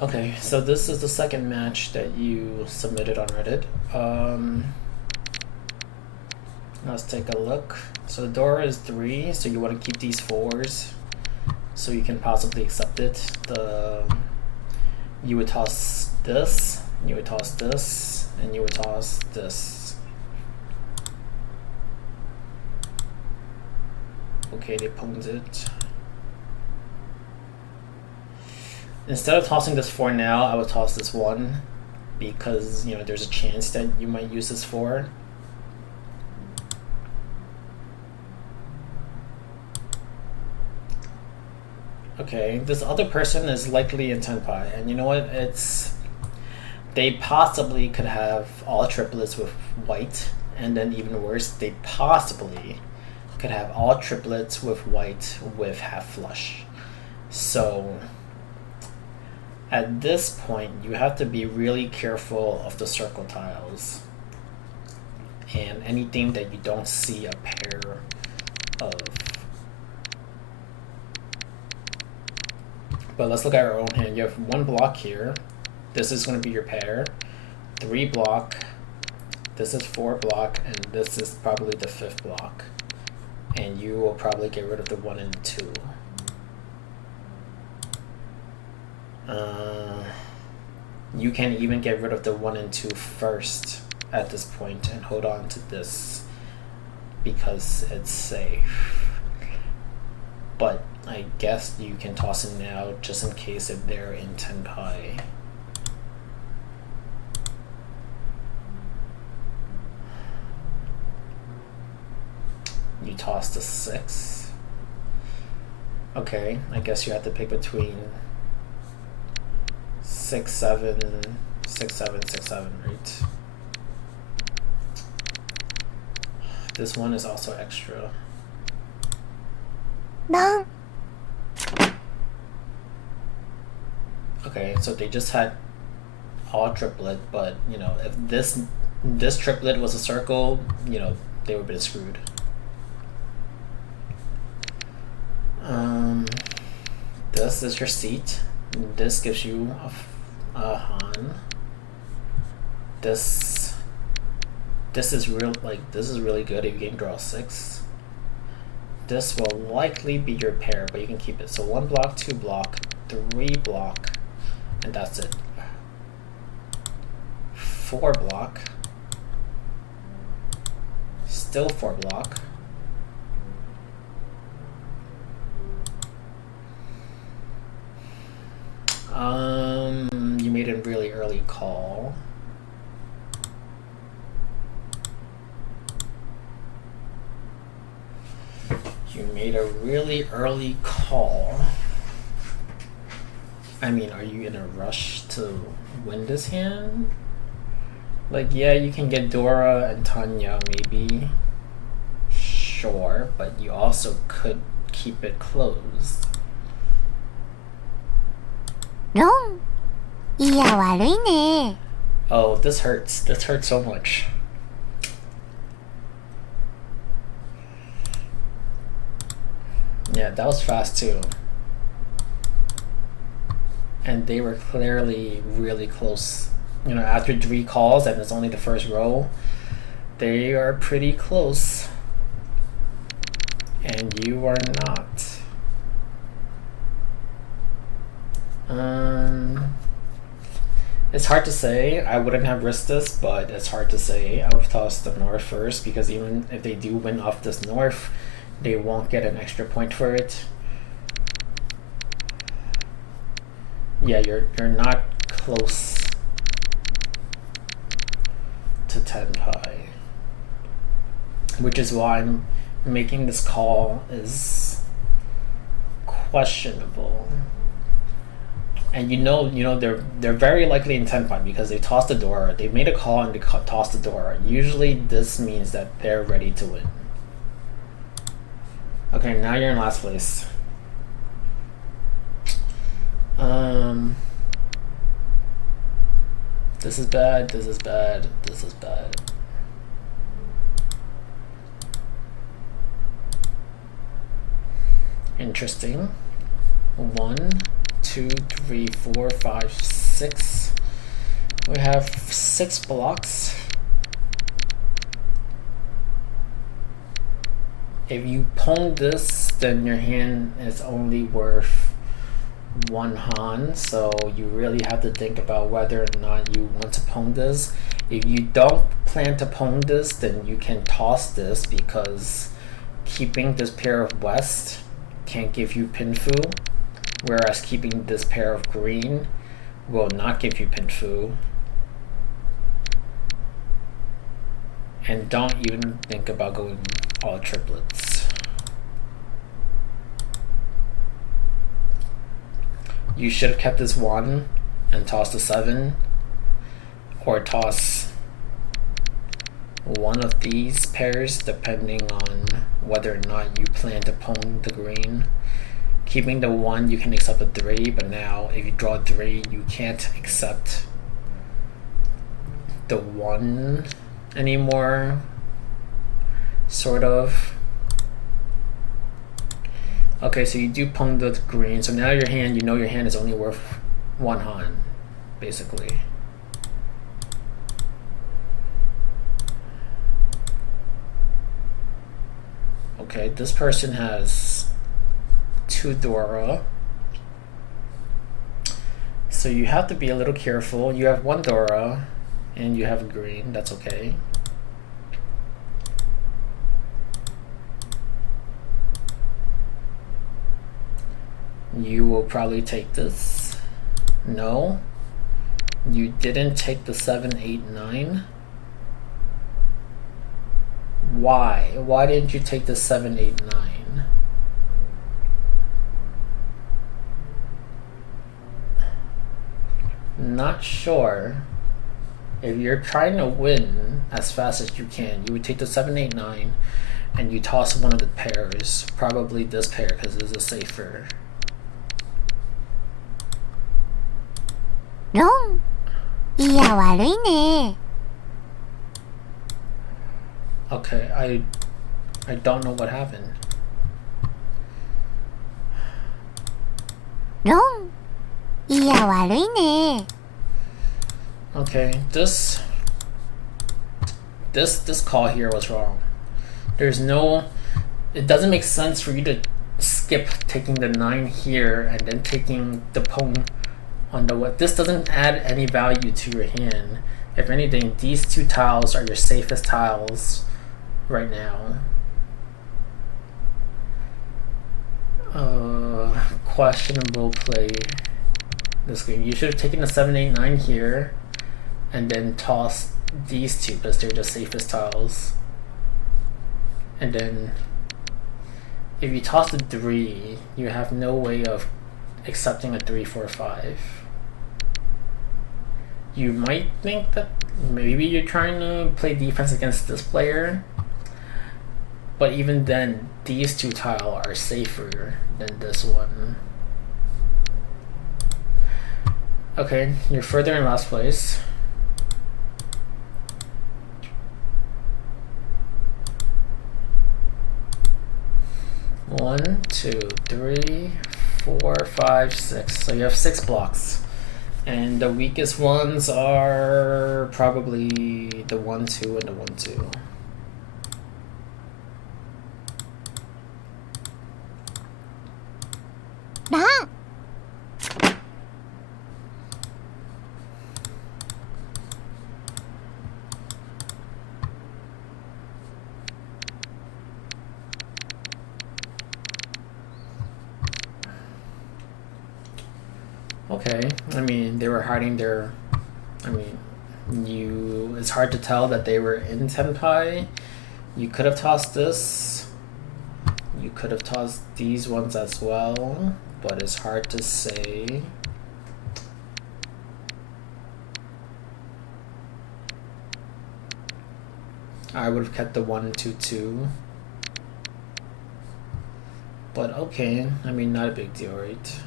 Okay, so this is the second match that you submitted on Reddit. Let's take a look. So the door is 3, so you want to keep these 4s so you can possibly accept it. You would toss this, you would toss this, and you would toss this. Okay, they pwned it. Instead of tossing this 4 now, I would toss this 1 because, you know, there's a chance that you might use this 4. Okay, this other person is likely in Tenpai, and you know what? They possibly could have all triplets with white, and then even worse, they possibly could have all triplets with white with half flush. So at this point, you have to be really careful of the circle tiles and anything that you don't see a pair of. But let's look at our own hand. You have 1 block here. This is going to be your pair. 3 block. This is 4 block, and this is probably the 5th block. And you will probably get rid of the 1 and 2. You can even get rid of the 1 and 2 first at this point and hold on to this because it's safe. But I guess you can toss it now just in case if they're in Tenpai. You toss the 6. Okay, I guess you have to pick between 6, 7, 6, 7, 6, 7, right? This one is also extra. No. Okay, so they just had all triplet, but you know, if this triplet was a circle, you know, they would have been screwed. This is your seat. This gives you a Han. This is really good if you can draw 6. This will likely be your pair, but you can keep it. So 1 block, 2 block, 3 block, and that's it. 4 block, still 4 block. You made a really early call. You made a really early call. I mean, are you in a rush to win this hand? Like, yeah, you can get Dora and Tanya, maybe. Sure, but you also could keep it closed. 롱. 이야悪いね. Oh, this hurts. This hurts so much. Yeah, that was fast too. And they were clearly really close. You know, after 3 calls and it's only the first row, they are pretty close. And you are not. It's hard to say. I wouldn't have risked this, but it's hard to say. I would have tossed the north first because even if they do win off this north, they won't get an extra point for it. Yeah, you're not close to Tenpai, which is why I'm making this call is questionable. And you know they're very likely in Tenpai because they tossed the door. They made a call and they tossed the door. Usually this means that they're ready to win. Okay, now you're in last place. This is bad, this is bad, this is bad. Interesting. 1, 2, 3, 4, 5, 6. We have 6 blocks. If you pwn this, then your hand is only worth 1 Han, so you really have to think about whether or not you want to pwn this. If you don't plan to pwn this, then you can toss this, because keeping this pair of West can't give you Pinfu, whereas keeping this pair of green will not give you Pinfu. And don't even think about going all triplets. You should have kept this 1 and tossed the 7, or toss one of these pairs depending on whether or not you plan to pwn the green. Keeping the 1, you can accept a 3, but now if you draw 3, you can't accept the 1 anymore, sort of. Okay, so you do pwn the green, so now your hand, you know your hand is only worth 1 Han, basically. Okay, this person has 2 Dora. So you have to be a little careful. You have 1 Dora, and you have a green, that's okay. You will probably take this. No, you didn't take the 7, 8, 9. Why? Why didn't you take the 7, 8, 9? Not sure. If you're trying to win as fast as you can, you would take the 7, 8, 9 and you toss one of the pairs. Probably this pair, because this is safer. 롱. 이야 와르이네. Okay, I don't know what happened. 롱. 이야 와르이네. Okay, this call here was wrong. There's no, it doesn't make sense for you to skip taking the 9 here and then taking the pwn on the what. This doesn't add any value to your hand. If anything, these 2 tiles are your safest tiles right now. Questionable play this game. You should have taken the 7, 8, 9 here and then toss these 2 because they're the safest tiles. And then if you toss the 3, you have no way of accepting a 3, 4, 5. You might think that maybe you're trying to play defense against this player, but even then, these 2 tiles are safer than this one. Okay, you're further in last place. One, 2, 3, 4, 5, 6. So you have 6 blocks. And the weakest ones are probably the 1, 2, and the 1, 2. 나. Okay, I mean, they were hiding their, I mean, it's hard to tell that they were in Tenpai. You could have tossed this. You could have tossed these ones as well, but it's hard to say. I would have kept the 1, 2, 2. But okay, I mean, not a big deal, right?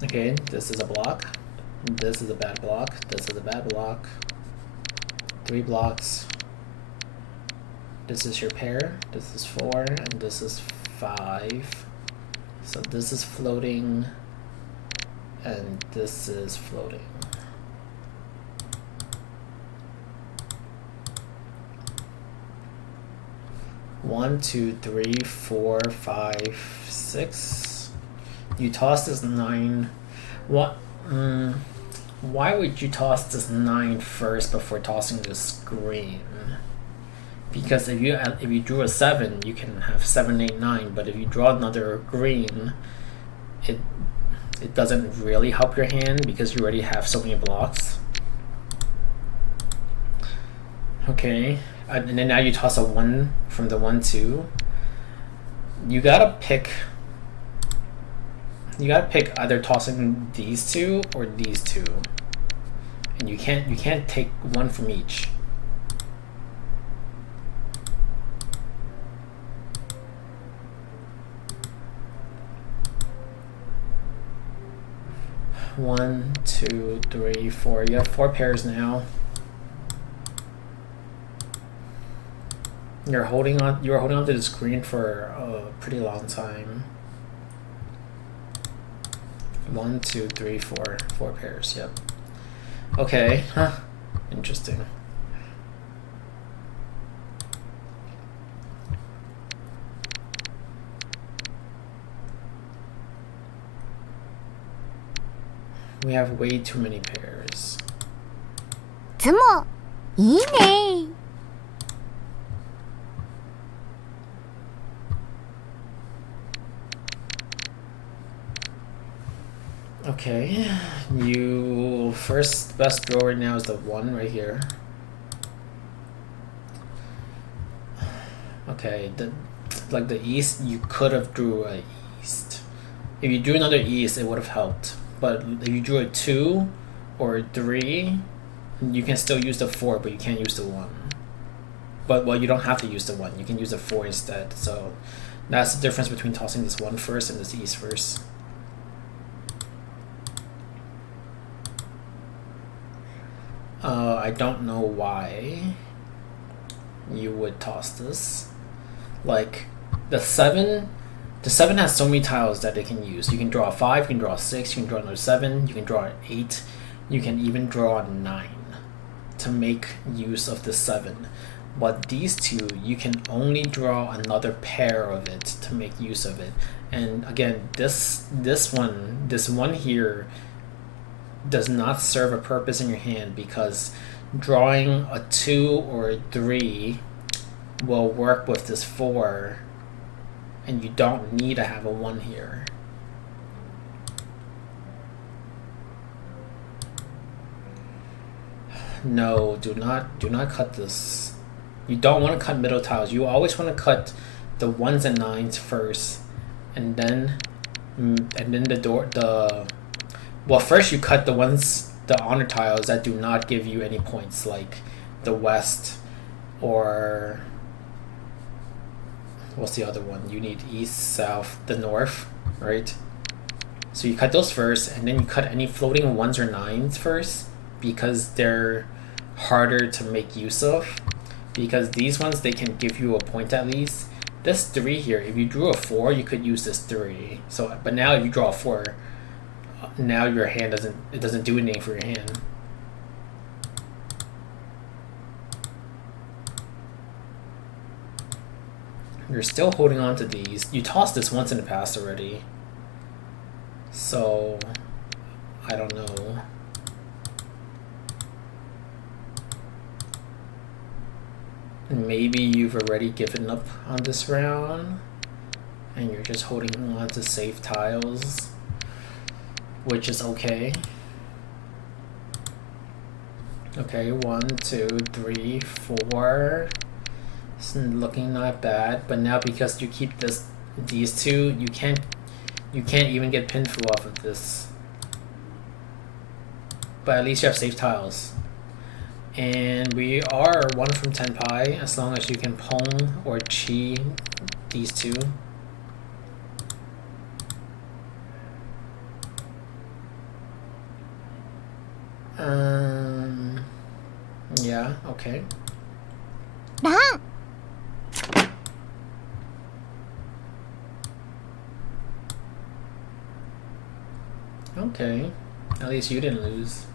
Okay, this is a block. This is a bad block. This is a bad block. 3 blocks. This is your pair. This is 4, and this is 5. So this is floating, and this is floating. One, 2, 3, 4, 5, 6. You toss this 9. What? Why would you toss this 9 first before tossing this green? Because if you drew a 7, you can have 7, 8, 9. But if you draw another green, it doesn't really help your hand because you already have so many blocks. Okay, and then now you toss a 1 from the 1, 2. You gotta pick either tossing these 2 or these 2, and you can't take 1 from each. One, 2, 3, 4. You have 4 pairs now. You were holding on to the screen for a pretty long time. 1, 2, 3, 4. 4 pairs. Yep. Okay. Huh. Interesting. We have way too many pairs. つもいいね。Okay, you first best draw right now is the 1 right here. Okay, the east, you could have drew a east. If you drew another east, it would have helped. But if you drew a 2 or a 3, you can still use the 4, but you can't use the 1. But well, you don't have to use the 1. You can use the 4 instead. So that's the difference between tossing this 1 first and this east first. I don't know why you would toss this. Like the 7 has so many tiles that it can use. You can draw a 5, you can draw a 6, you can draw another 7, you can draw an 8, you can even draw a 9 to make use of the 7. But these 2, you can only draw another pair of it to make use of it. And again, this one here does not serve a purpose in your hand because drawing a 2 or a 3 will work with this 4, and you don't need to have a 1 here. No, do not cut this. You don't want to cut middle tiles. You always want to cut the 1s and 9s first, and then well, first you cut the honor tiles that do not give you any points, like the west, or what's the other one? You need east, south, the north, right? So you cut those first, and then you cut any floating 1s or 9s first, because they're harder to make use of. Because these ones, they can give you a point at least. This 3 here, if you drew a 4, you could use this 3. So, but now if you draw a 4, now your hand doesn't do anything for your hand. You're still holding on to these. You tossed this once in the past already. So, I don't know. Maybe you've already given up on this round and you're just holding on to safe tiles, which is okay. Okay, 1, 2, 3, 4. It's looking not bad, but now because you keep these 2, you can't even get pinful off of this. But at least you have safe tiles. And we are 1 from 10 pi, as long as you can pong or chi these 2. Yeah, okay. ラン Okay, at least you didn't lose.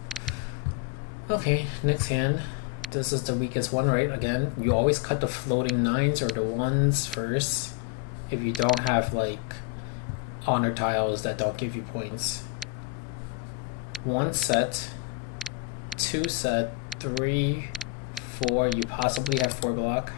Okay, next hand. This is the weakest one, right? Again, you always cut the floating 9s or the 1s first if you don't have like honor tiles that don't give you points. 1 set, 2 set, 3, 4, you possibly have 4 block.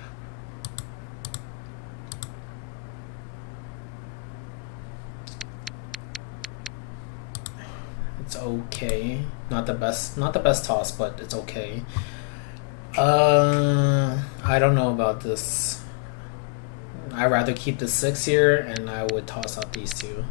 It's okay. Not the best toss, but it's okay. I don't know about this. I'd rather keep the 6 here, and I would toss out these two.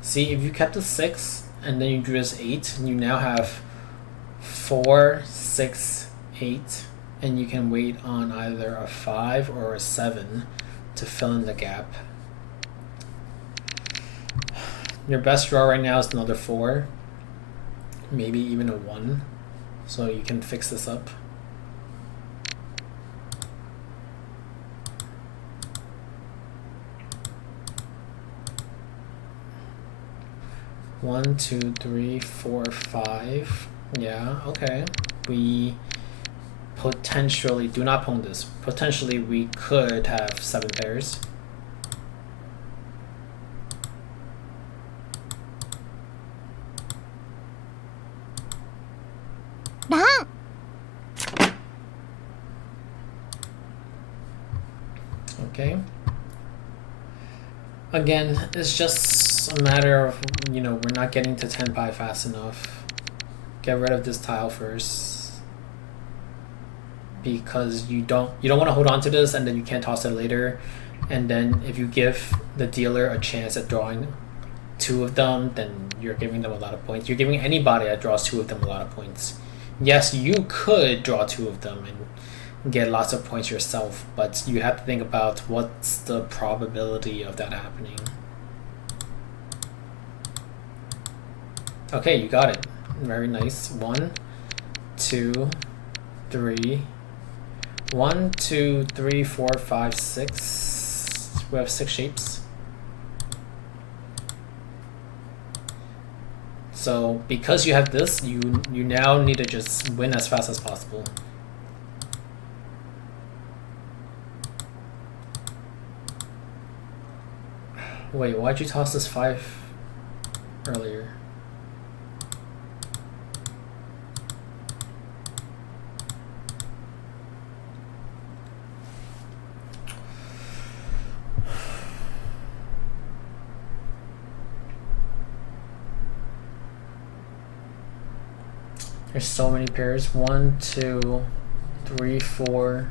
See, if you kept the 6 and then you drew this 8, you now have 4, 6, 8, and you can wait on either a 5 or a 7 to fill in the gap. Your best draw right now is another 4, maybe even a 1, so you can fix this up. One, 2, 3, 4, 5. Yeah, okay. We potentially, do not pwn this. Potentially we could have 7 pairs. Okay. Again, it's just a matter of, you know, we're not getting to 10 pi fast enough. Get rid of this tile first, because you don't want to hold on to this and then you can't toss it later. And then if you give the dealer a chance at drawing 2 of them, then you're giving them a lot of points. You're giving anybody that draws 2 of them a lot of points. Yes, you could draw 2 of them and get lots of points yourself, but you have to think about what's the probability of that happening. Okay, you got it. Very nice. 1, 2, 3. 1, 2, 3, 4, 5, 6. We have 6 shapes. So because you have this, you now need to just win as fast as possible. Wait, why'd you toss this 5 earlier? There's so many pairs. 1, 2, 3, 4.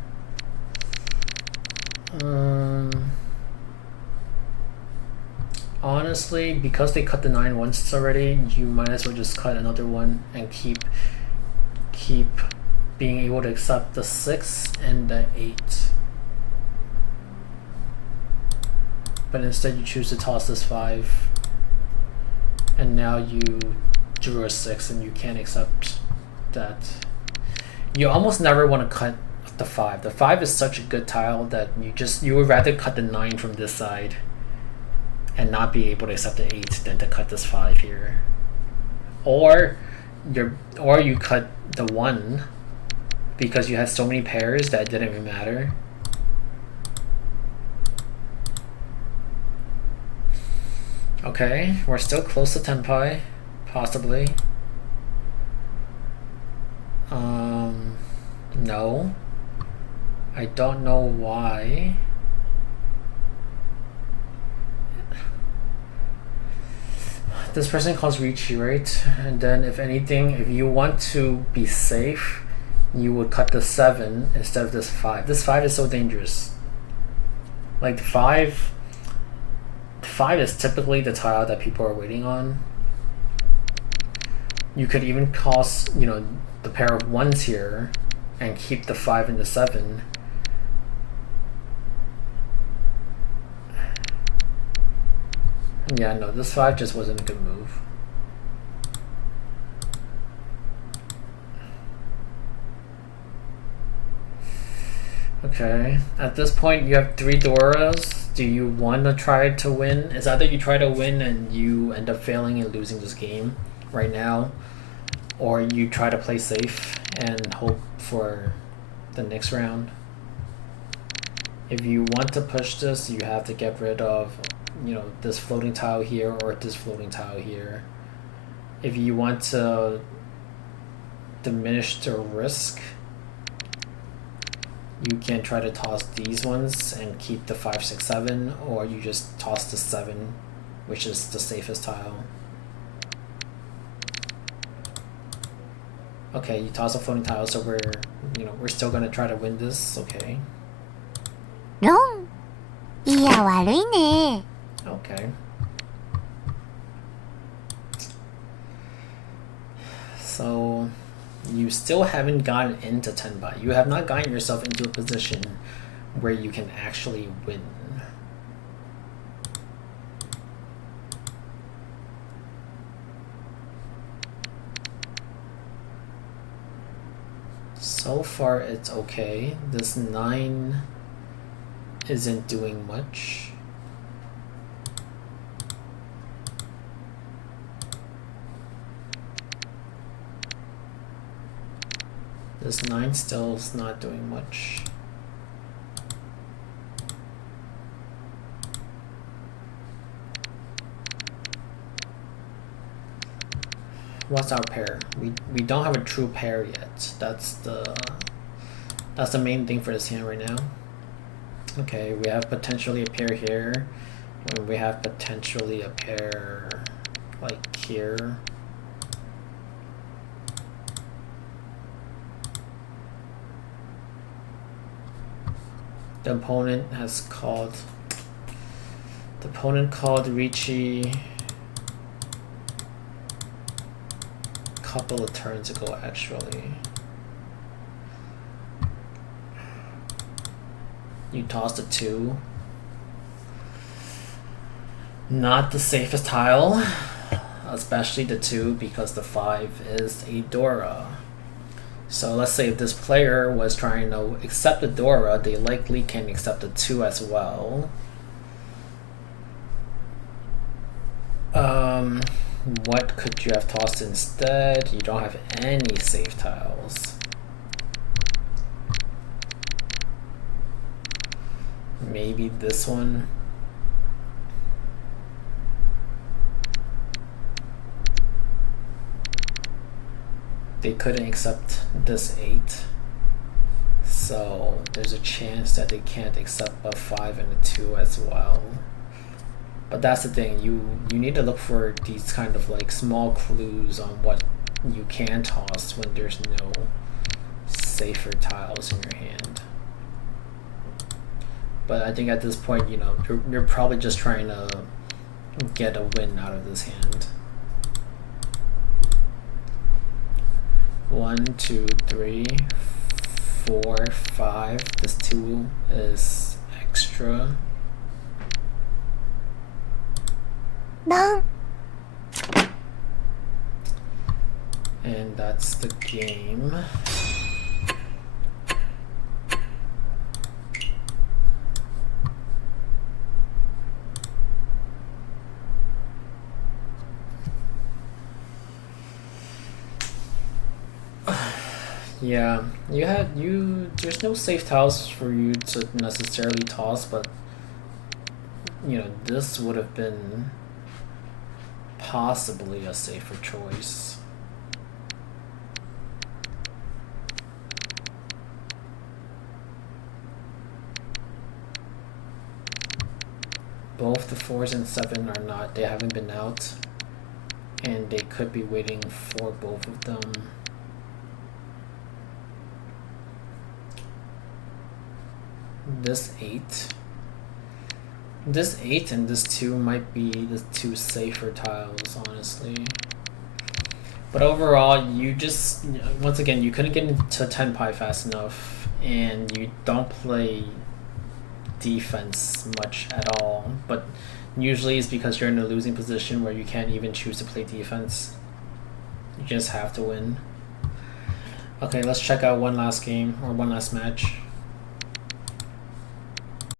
Honestly, because they cut the 9 once already, you might as well just cut another one and keep being able to accept the 6 and the 8. But instead you choose to toss this 5, and now you drew a 6 and you can't accept that. You almost never want to cut the 5. The 5 is such a good tile that you would rather cut the 9 from this side and not be able to accept the 8 than to cut this 5 here. Or you cut the 1 because you had so many pairs that it didn't even matter. Okay, we're still close to 10 pi, possibly. No. I don't know why. This person calls Ricci, right? And then if anything, if you want to be safe, you would cut the 7 instead of this 5. This 5 is so dangerous. Like 5 is typically the tile that people are waiting on. You could even toss, you know, the pair of 1s here and keep the 5 and the 7. Yeah, no, this 5 just wasn't a good move. Okay, at this point you have 3 Doras. Do you want to try to win? It's either you try to win and you end up failing and losing this game right now, or you try to play safe and hope for the next round. If you want to push this, you have to get rid of, you know, this floating tile here or this floating tile here. If you want to diminish the risk, you can try to toss these ones and keep the 5, 6, 7, or you just toss the 7, which is the safest tile. Okay, you toss a floating tile, so we're still gonna try to win this. Okay. ロン。いや、悪いね。Okay. So, you still haven't gotten into Tenbai. You have not gotten yourself into a position where you can actually win. So far, it's okay. This 9 isn't doing much. This 9 still is not doing much. What's our pair? We don't have a true pair yet. That's the main thing for this hand right now. Okay, we have potentially a pair here, and we have potentially a pair like here. The opponent called Ricci a couple of turns ago, actually. You tossed a 2. Not the safest tile, especially the 2, because the 5 is a Dora. So let's say if this player was trying to accept the Dora, they likely can accept the 2 as well. What could you have tossed instead? You don't have any safe tiles. Maybe this one. They couldn't accept this 8, so there's a chance that they can't accept a 5 and a 2 as well. But that's the thing, you need to look for these kind of like small clues on what you can toss when there's no safer tiles in your hand. But I think at this point, you know, you're probably just trying to get a win out of this hand. 1, 2, 3, 4, 5. This 2 is extra. ロン。 And that's the game. Yeah, there's no safe tiles for you to necessarily toss, but you know, this would have been possibly a safer choice. Both the 4s and 7 are not, they haven't been out, and they could be waiting for both of them. This 8 and this 2 might be the 2 safer tiles, honestly. But overall, you just, once again, you couldn't get into Tenpai fast enough, and you don't play defense much at all. But Usually it's because you're in a losing position where you can't even choose to play defense. You just have to win. Okay, let's check out one last game or one last match.